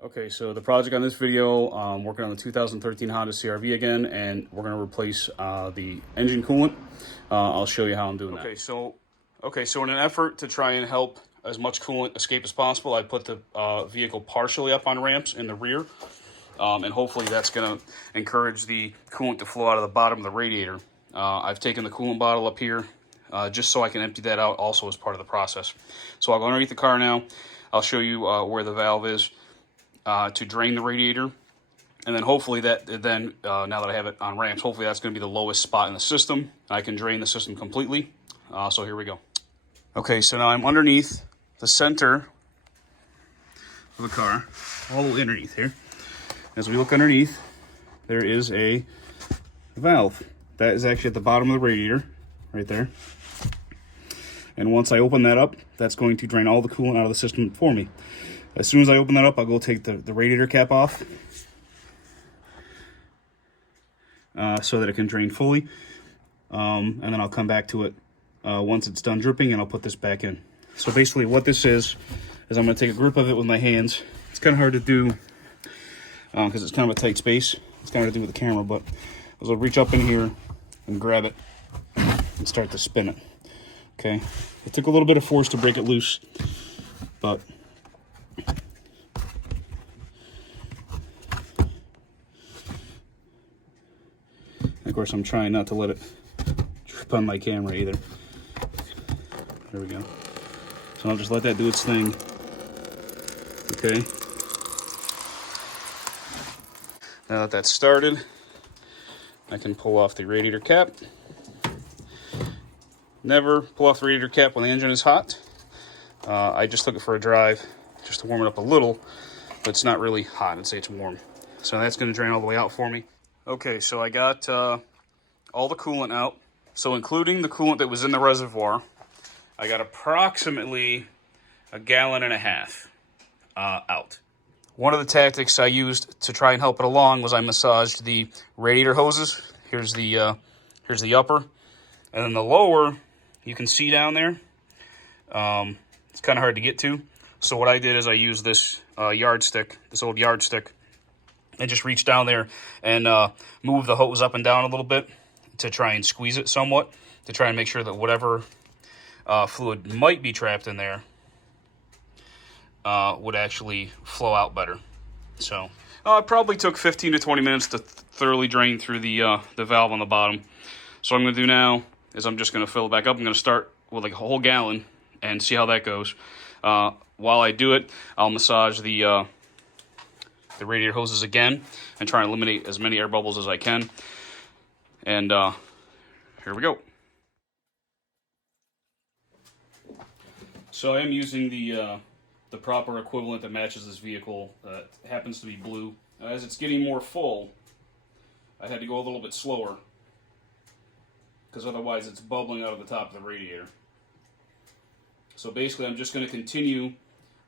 Okay, so the project on this video, working on the 2013 Honda CR-V again, and we're going to replace the engine coolant. I'll show you how I'm doing that. So in an effort to try and help as much coolant escape as possible, I put the vehicle partially up on ramps in the rear, and hopefully that's going to encourage the coolant to flow out of the bottom of the radiator. I've taken the coolant bottle up here just so I can empty that out also as part of the process. So I'll go underneath the car now. I'll show you where the valve is to drain the radiator, and then hopefully now that I have it on ramps, hopefully that's going to be the lowest spot in the system. I can drain the system completely. So here we go. Okay, so now I'm underneath the center of the car, all the way underneath here. As we look underneath, there is a valve that is actually at the bottom of the radiator right there, and once I open that up, that's going to drain all the coolant out of the system for me. As soon as I open that up, I'll go take the radiator cap off so that it can drain fully. And then I'll come back to it once it's done dripping, and I'll put this back in. So basically what this is I'm going to take a grip of it with my hands. It's kind of hard to do because it's kind of a tight space. It's kind of hard to do with the camera, but I'll reach up in here and grab it and start to spin it. Okay, it took a little bit of force to break it loose, but of course, I'm trying not to let it drip on my camera either. There we go. So I'll just let that do its thing. Okay. Now that that's started, I can pull off the radiator cap. Never pull off the radiator cap when the engine is hot. I just took it for a drive just to warm it up a little, but it's not really hot. I'd say it's warm. So that's going to drain all the way out for me. Okay, so I got all the coolant out. So including the coolant that was in the reservoir, I got approximately 1.5 gallons out. One of the tactics I used to try and help it along was I massaged the radiator hoses. Here's the upper, and then the lower, you can see down there. It's kind of hard to get to. So what I did is I used this yardstick, this old yardstick, and just reach down there and move the hose up and down a little bit to try and squeeze it somewhat, to try and make sure that whatever fluid might be trapped in there would actually flow out better. So it probably took 15 to 20 minutes to thoroughly drain through the valve on the bottom. So what I'm going to do now is I'm just going to fill it back up. I'm going to start with like a whole gallon and see how that goes. While I do it, I'll massage the radiator hoses again and try and eliminate as many air bubbles as I can. And here we go. So I am using the proper equivalent that matches this vehicle. It happens to be blue. As it's getting more full, I had to go a little bit slower because otherwise it's bubbling out of the top of the radiator. So basically I'm just going to continue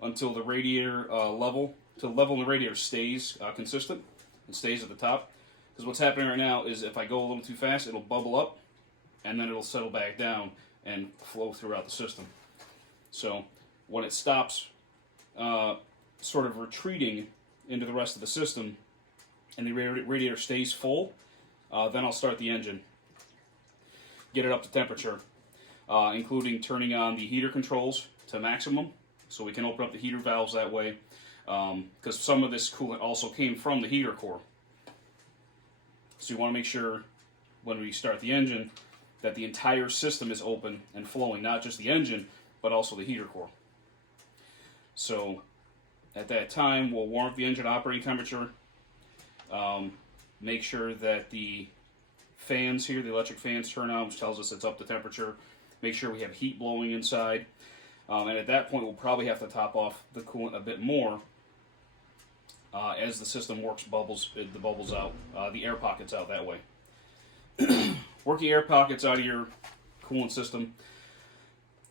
until the radiator level in the radiator stays consistent and stays at the top. Because what's happening right now is if I go a little too fast, it'll bubble up and then it'll settle back down and flow throughout the system. So when it stops sort of retreating into the rest of the system and the radiator stays full, then I'll start the engine. Get it up to temperature, including turning on the heater controls to maximum, so we can open up the heater valves that way, because some of this coolant also came from the heater core. So you want to make sure when we start the engine that the entire system is open and flowing, not just the engine, but also the heater core. So at that time, we'll warm up the engine operating temperature, make sure that the fans here, the electric fans, turn on, which tells us it's up to temperature. Make sure we have heat blowing inside. And at that point, we'll probably have to top off the coolant a bit more as the system works the bubbles out, the air pockets out that way. Working air pockets out of your coolant system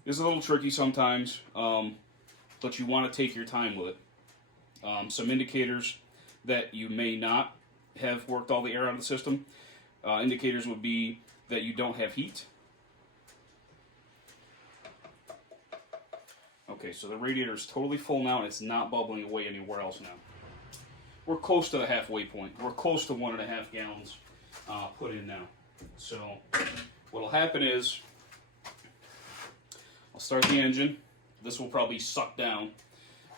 is a little tricky sometimes, but you want to take your time with it. Some indicators that you may not have worked all the air out of the system. Indicators would be that you don't have heat. Okay, so the radiator is totally full now, and it's not bubbling away anywhere else now. we're close to the halfway point. We're close to 1.5 gallons put in now. So what'll happen is I'll start the engine. This will probably suck down.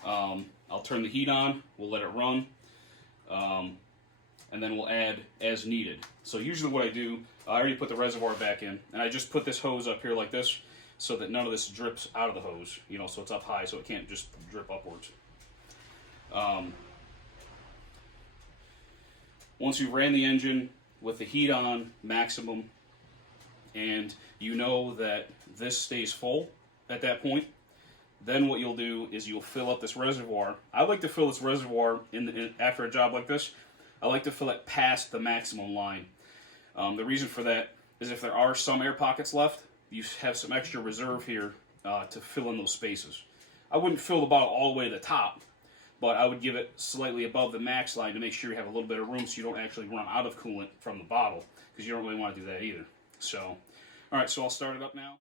I'll turn the heat on. We'll let it run. And then we'll add as needed. So usually what I do, I already put the reservoir back in, and I just put this hose up here like this so that none of this drips out of the hose, you know, so it's up high so it can't just drip upwards. Once you've ran the engine with the heat on maximum, and you know that this stays full at that point, then what you'll do is you'll fill up this reservoir. I like to fill this reservoir after a job like this. I like to fill it past the maximum line. The reason for that is if there are some air pockets left, you have some extra reserve here to fill in those spaces. I wouldn't fill the bottle all the way to the top, but I would give it slightly above the max line to make sure you have a little bit of room so you don't actually run out of coolant from the bottle, because you don't really want to do that either. So, all right, so I'll start it up now.